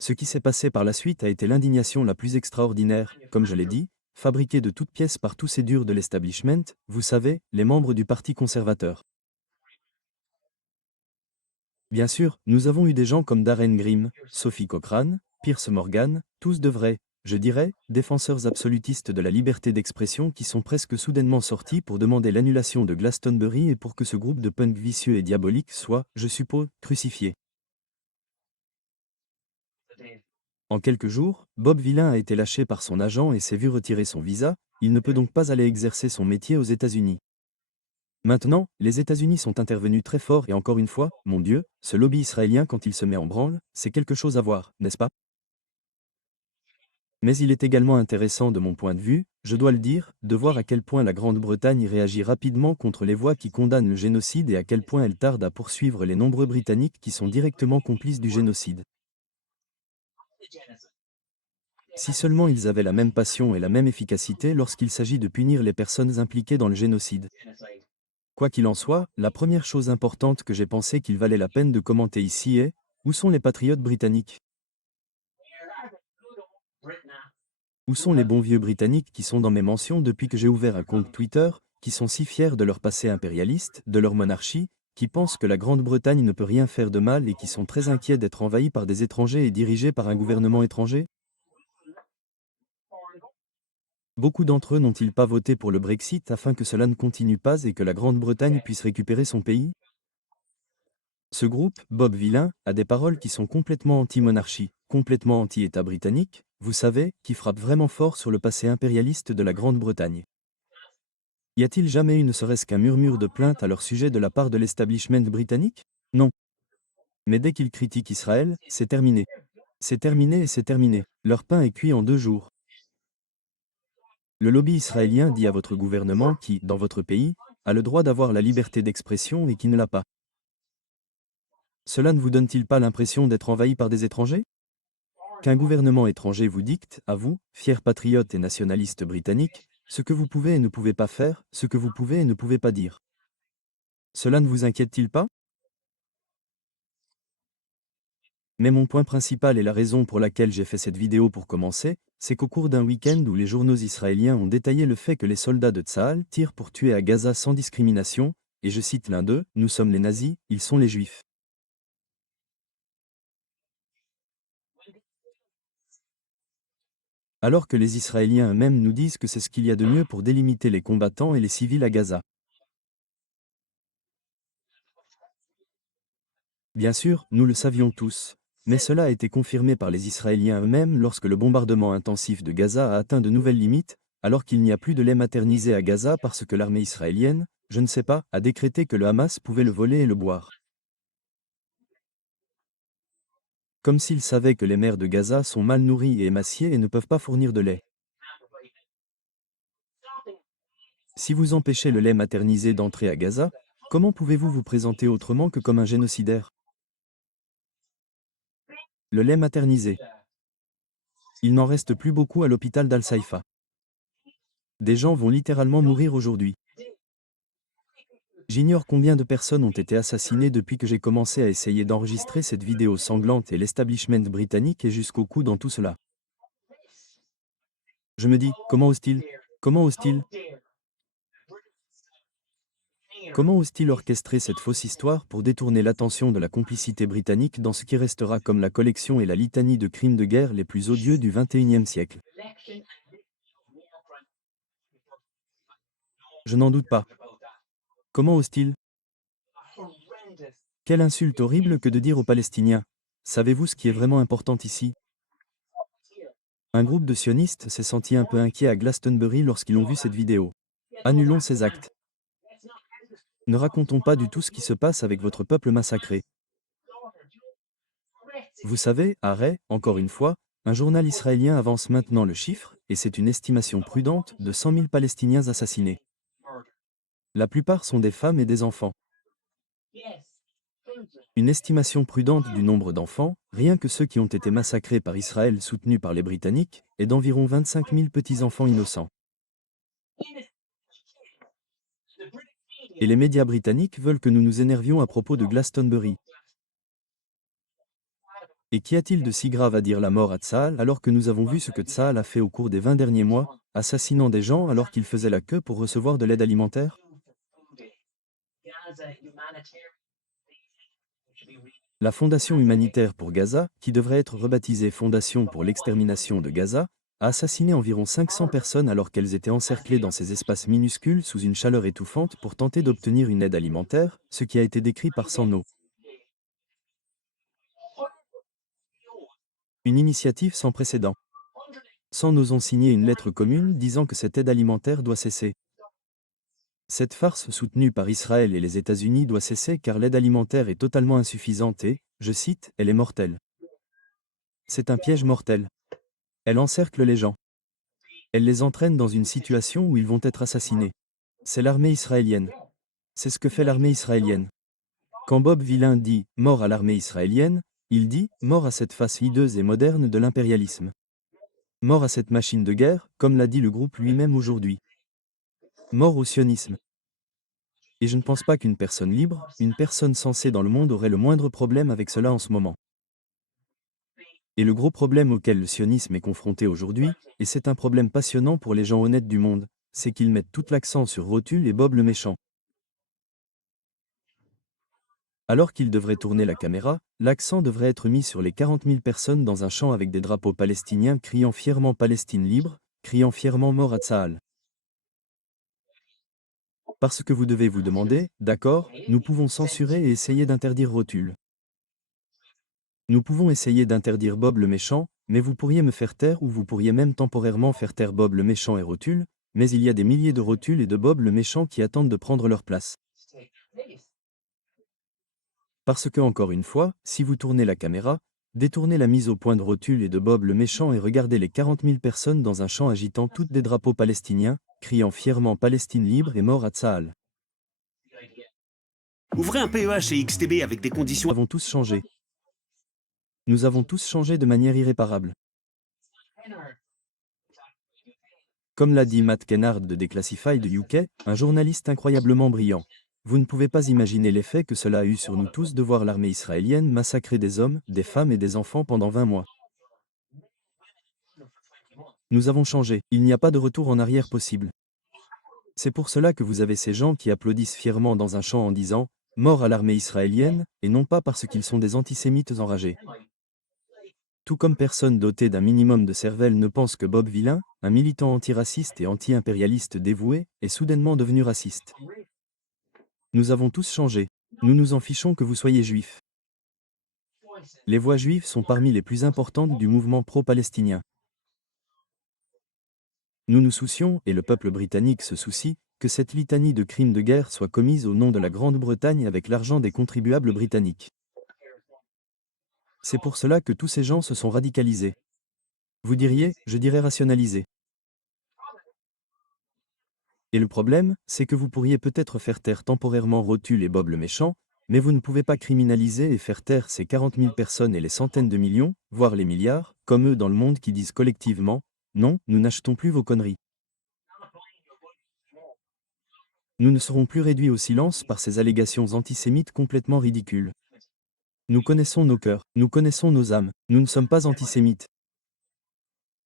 Ce qui s'est passé par la suite a été l'indignation la plus extraordinaire, comme je l'ai dit, fabriquée de toutes pièces par tous ces durs de l'establishment, vous savez, les membres du Parti conservateur. Bien sûr, nous avons eu des gens comme Darren Grimm, Sophie Cochrane, Pierce Morgan, tous de vrais, je dirais, défenseurs absolutistes de la liberté d'expression qui sont presque soudainement sortis pour demander l'annulation de Glastonbury et pour que ce groupe de punk vicieux et diabolique soit, je suppose, crucifié. En quelques jours, Bob Villain a été lâché par son agent et s'est vu retirer son visa, il ne peut donc pas aller exercer son métier aux États-Unis. Maintenant, les États-Unis sont intervenus très fort et encore une fois, mon Dieu, ce lobby israélien quand il se met en branle, c'est quelque chose à voir, n'est-ce pas? Mais il est également intéressant de mon point de vue, je dois le dire, de voir à quel point la Grande-Bretagne réagit rapidement contre les voix qui condamnent le génocide et à quel point elle tarde à poursuivre les nombreux Britanniques qui sont directement complices du génocide. Si seulement ils avaient la même passion et la même efficacité lorsqu'il s'agit de punir les personnes impliquées dans le génocide. Quoi qu'il en soit, la première chose importante que j'ai pensé qu'il valait la peine de commenter ici est, où sont les patriotes britanniques? Où sont les bons vieux britanniques qui sont dans mes mentions depuis que j'ai ouvert un compte Twitter, qui sont si fiers de leur passé impérialiste, de leur monarchie, qui pensent que la Grande-Bretagne ne peut rien faire de mal et qui sont très inquiets d'être envahis par des étrangers et dirigés par un gouvernement étranger? Beaucoup d'entre eux n'ont-ils pas voté pour le Brexit afin que cela ne continue pas et que la Grande-Bretagne puisse récupérer son pays? Ce groupe, Bob Villain, a des paroles qui sont complètement anti-monarchie, complètement anti-État britannique, vous savez, qui frappent vraiment fort sur le passé impérialiste de la Grande-Bretagne. Y a-t-il jamais eu ne serait-ce qu'un murmure de plainte à leur sujet de la part de l'establishment britannique? Non. Mais dès qu'ils critiquent Israël, c'est terminé. C'est terminé et c'est terminé. Leur pain est cuit en 2 jours. Le lobby israélien dit à votre gouvernement qui, dans votre pays, a le droit d'avoir la liberté d'expression et qui ne l'a pas. Cela ne vous donne-t-il pas l'impression d'être envahi par des étrangers? Qu'un gouvernement étranger vous dicte, à vous, fiers patriotes et nationalistes britanniques, ce que vous pouvez et ne pouvez pas faire, ce que vous pouvez et ne pouvez pas dire. Cela ne vous inquiète-t-il pas? Mais mon point principal et la raison pour laquelle j'ai fait cette vidéo pour commencer, c'est qu'au cours d'un week-end où les journaux israéliens ont détaillé le fait que les soldats de Tsahal tirent pour tuer à Gaza sans discrimination, et je cite l'un d'eux, nous sommes les nazis, ils sont les juifs. Alors que les Israéliens eux-mêmes nous disent que c'est ce qu'il y a de mieux pour délimiter les combattants et les civils à Gaza. Bien sûr, nous le savions tous. Mais cela a été confirmé par les Israéliens eux-mêmes lorsque le bombardement intensif de Gaza a atteint de nouvelles limites, alors qu'il n'y a plus de lait maternisé à Gaza parce que l'armée israélienne, je ne sais pas, a décrété que le Hamas pouvait le voler et le boire. Comme s'ils savaient que les mères de Gaza sont mal nourries et émaciées et ne peuvent pas fournir de lait. Si vous empêchez le lait maternisé d'entrer à Gaza, comment pouvez-vous vous présenter autrement que comme un génocidaire? Le lait maternisé. Il n'en reste plus beaucoup à l'hôpital d'Al-Saïfa. Des gens vont littéralement mourir aujourd'hui. J'ignore combien de personnes ont été assassinées depuis que j'ai commencé à essayer d'enregistrer cette vidéo sanglante et l'establishment britannique est jusqu'au cou dans tout cela. Je me dis, comment ose-t-il? Comment ose-t-il? Comment ose-t-il orchestrer cette fausse histoire pour détourner l'attention de la complicité britannique dans ce qui restera comme la collection et la litanie de crimes de guerre les plus odieux du XXIe siècle? Je n'en doute pas. Comment ose-t-il? Quelle insulte horrible que de dire aux Palestiniens. Savez-vous ce qui est vraiment important ici? Un groupe de sionistes s'est senti un peu inquiet à Glastonbury lorsqu'ils ont vu cette vidéo. Annulons ces actes. Ne racontons pas du tout ce qui se passe avec votre peuple massacré. Vous savez, arrêt, encore une fois, un journal israélien avance maintenant le chiffre, et c'est une estimation prudente, de 100 000 Palestiniens assassinés. La plupart sont des femmes et des enfants. Une estimation prudente du nombre d'enfants, rien que ceux qui ont été massacrés par Israël soutenus par les Britanniques, est d'environ 25 000 petits-enfants innocents. Et les médias britanniques veulent que nous nous énervions à propos de Glastonbury. Et qu'y a-t-il de si grave à dire la mort à Tsahal alors que nous avons vu ce que Tsahal a fait au cours des 20 derniers mois, assassinant des gens alors qu'ils faisaient la queue pour recevoir de l'aide alimentaire? La Fondation humanitaire pour Gaza, qui devrait être rebaptisée Fondation pour l'extermination de Gaza, a assassiné environ 500 personnes alors qu'elles étaient encerclées dans ces espaces minuscules sous une chaleur étouffante pour tenter d'obtenir une aide alimentaire, ce qui a été décrit par Sanno. Une initiative sans précédent. 100 nous ont signé une lettre commune disant que cette aide alimentaire doit cesser. Cette farce soutenue par Israël et les États-Unis doit cesser car l'aide alimentaire est totalement insuffisante et, je cite, elle est mortelle. C'est un piège mortel. Elle encercle les gens. Elle les entraîne dans une situation où ils vont être assassinés. C'est l'armée israélienne. C'est ce que fait l'armée israélienne. Quand Bob Villain dit « mort à l'armée israélienne », il dit « mort à cette face hideuse et moderne de l'impérialisme ». Mort à cette machine de guerre, comme l'a dit le groupe lui-même aujourd'hui. Mort au sionisme. Et je ne pense pas qu'une personne libre, une personne sensée dans le monde aurait le moindre problème avec cela en ce moment. Et le gros problème auquel le sionisme est confronté aujourd'hui, et c'est un problème passionnant pour les gens honnêtes du monde, c'est qu'ils mettent tout l'accent sur Rotule et Bob le méchant. Alors qu'ils devraient tourner la caméra, l'accent devrait être mis sur les 40 000 personnes dans un champ avec des drapeaux palestiniens criant fièrement Palestine libre, criant fièrement mort à Tsahal. Parce que vous devez vous demander, d'accord, nous pouvons censurer et essayer d'interdire Rotule. Nous pouvons essayer d'interdire Bob le méchant, mais vous pourriez me faire taire ou vous pourriez même temporairement faire taire Bob le méchant et Rotule, mais il y a des milliers de Rotule et de Bob le méchant qui attendent de prendre leur place. Parce que, encore une fois, si vous tournez la caméra, détournez la mise au point de Rotule et de Bob le méchant et regardez les 40 000 personnes dans un champ agitant toutes des drapeaux palestiniens, criant fièrement Palestine libre et mort à Tsahal. Ouvrez un PEH chez XTB avec des conditions. Nous avons tous changé. Nous avons tous changé de manière irréparable. Comme l'a dit Matt Kennard de Declassified UK, un journaliste incroyablement brillant. Vous ne pouvez pas imaginer l'effet que cela a eu sur nous tous de voir l'armée israélienne massacrer des hommes, des femmes et des enfants pendant 20 mois. Nous avons changé, il n'y a pas de retour en arrière possible. C'est pour cela que vous avez ces gens qui applaudissent fièrement dans un chant en disant « Mort à l'armée israélienne » et non pas parce qu'ils sont des antisémites enragés. Tout comme personne dotée d'un minimum de cervelle ne pense que Bob Villain, un militant antiraciste et anti-impérialiste dévoué, est soudainement devenu raciste. Nous avons tous changé. Nous nous en fichons que vous soyez juifs. Les voix juives sont parmi les plus importantes du mouvement pro-palestinien. Nous nous soucions, et le peuple britannique se soucie, que cette litanie de crimes de guerre soit commise au nom de la Grande-Bretagne avec l'argent des contribuables britanniques. C'est pour cela que tous ces gens se sont radicalisés. Vous diriez, je dirais rationalisés. Et le problème, c'est que vous pourriez peut-être faire taire temporairement Rotule et Bob le méchant, mais vous ne pouvez pas criminaliser et faire taire ces 40 000 personnes et les centaines de millions, voire les milliards, comme eux dans le monde qui disent collectivement « Non, nous n'achetons plus vos conneries ». Nous ne serons plus réduits au silence par ces allégations antisémites complètement ridicules. Nous connaissons nos cœurs, nous connaissons nos âmes, nous ne sommes pas antisémites.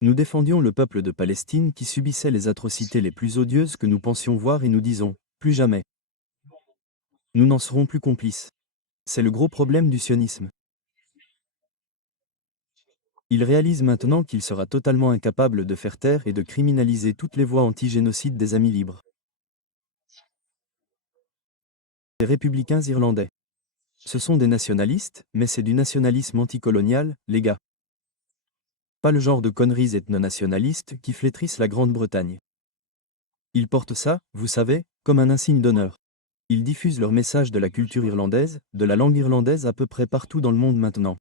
Nous défendions le peuple de Palestine qui subissait les atrocités les plus odieuses que nous pensions voir et nous disons « plus jamais ». Nous n'en serons plus complices. C'est le gros problème du sionisme. Il réalise maintenant qu'il sera totalement incapable de faire taire et de criminaliser toutes les voix anti-génocide des Amis libres. Les républicains irlandais. Ce sont des nationalistes, mais c'est du nationalisme anticolonial, les gars. Pas le genre de conneries ethno-nationalistes qui flétrissent la Grande-Bretagne. Ils portent ça, vous savez, comme un insigne d'honneur. Ils diffusent leur message de la culture irlandaise, de la langue irlandaise à peu près partout dans le monde maintenant.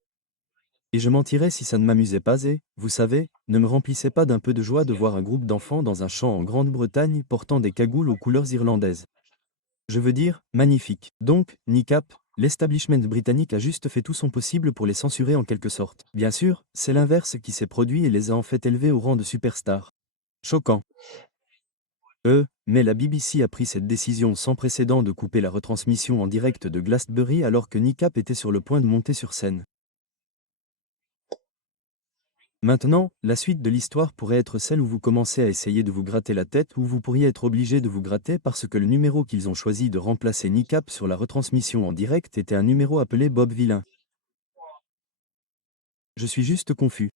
Et je mentirais si ça ne m'amusait pas et, vous savez, ne me remplissait pas d'un peu de joie de voir un groupe d'enfants dans un champ en Grande-Bretagne portant des cagoules aux couleurs irlandaises. Je veux dire, magnifique. Donc, NICAP, l'establishment britannique a juste fait tout son possible pour les censurer en quelque sorte. Bien sûr, c'est l'inverse qui s'est produit et les a en fait élevés au rang de superstars. Choquant. Mais la BBC a pris cette décision sans précédent de couper la retransmission en direct de Glastonbury alors que NICAP était sur le point de monter sur scène. Maintenant, la suite de l'histoire pourrait être celle où vous commencez à essayer de vous gratter la tête ou vous pourriez être obligé de vous gratter parce que le numéro qu'ils ont choisi de remplacer NICAP sur la retransmission en direct était un numéro appelé Bob Villain. Je suis juste confus.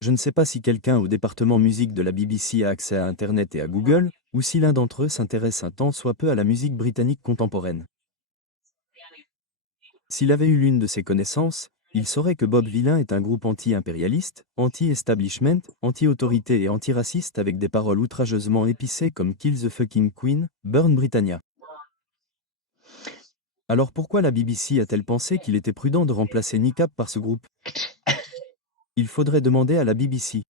Je ne sais pas si quelqu'un au département musique de la BBC a accès à Internet et à Google, ou si l'un d'entre eux s'intéresse un tant soit peu à la musique britannique contemporaine. S'il avait eu l'une de ces connaissances, il saurait que Bob Villain est un groupe anti-impérialiste, anti-establishment, anti-autorité et anti-raciste avec des paroles outrageusement épicées comme Kill the fucking Queen, Burn Britannia. Alors pourquoi la BBC a-t-elle pensé qu'il était prudent de remplacer NICAP par ce groupe? Il faudrait demander à la BBC.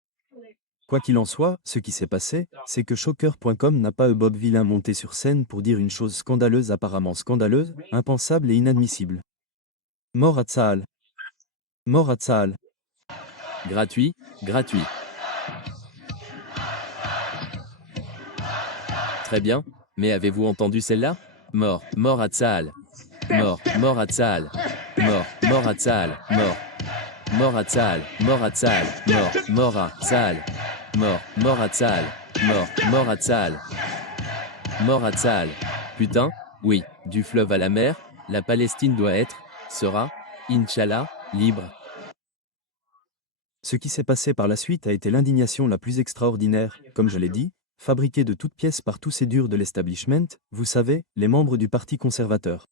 Quoi qu'il en soit, ce qui s'est passé, c'est que Shocker.com n'a pas eu Bob Villain monté sur scène pour dire une chose scandaleuse, apparemment scandaleuse, impensable et inadmissible. Mort à Tsahal. Mort à Tsahal. Gratuit, gratuit. Très bien, mais avez-vous entendu celle-là? Mort, mort à Tsahal. Mort, mort à Tsahal. Mort, mort à Tsahal. Mort. Mort à Tsahal, mort à Tsahal. Mort, mort à Tsahal. Mort, mort à Tsahal. Mort, mort à Tsahal. Mort à Tsahal. Putain, oui, du fleuve à la mer, la Palestine doit être, sera, Inch'Allah, libre. Ce qui s'est passé par la suite a été l'indignation la plus extraordinaire, comme je l'ai dit, fabriquée de toutes pièces par tous ces durs de l'establishment, vous savez, les membres du Parti conservateur.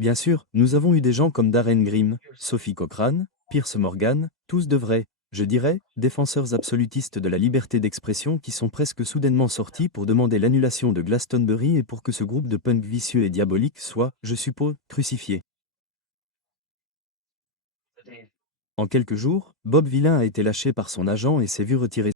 Bien sûr, nous avons eu des gens comme Darren Grimm, Sophie Cochrane, Piers Morgan, tous de vrais, je dirais, défenseurs absolutistes de la liberté d'expression qui sont presque soudainement sortis pour demander l'annulation de Glastonbury et pour que ce groupe de punk vicieux et diabolique soit, je suppose, crucifié. En quelques jours, Bob Villain a été lâché par son agent et s'est vu retirer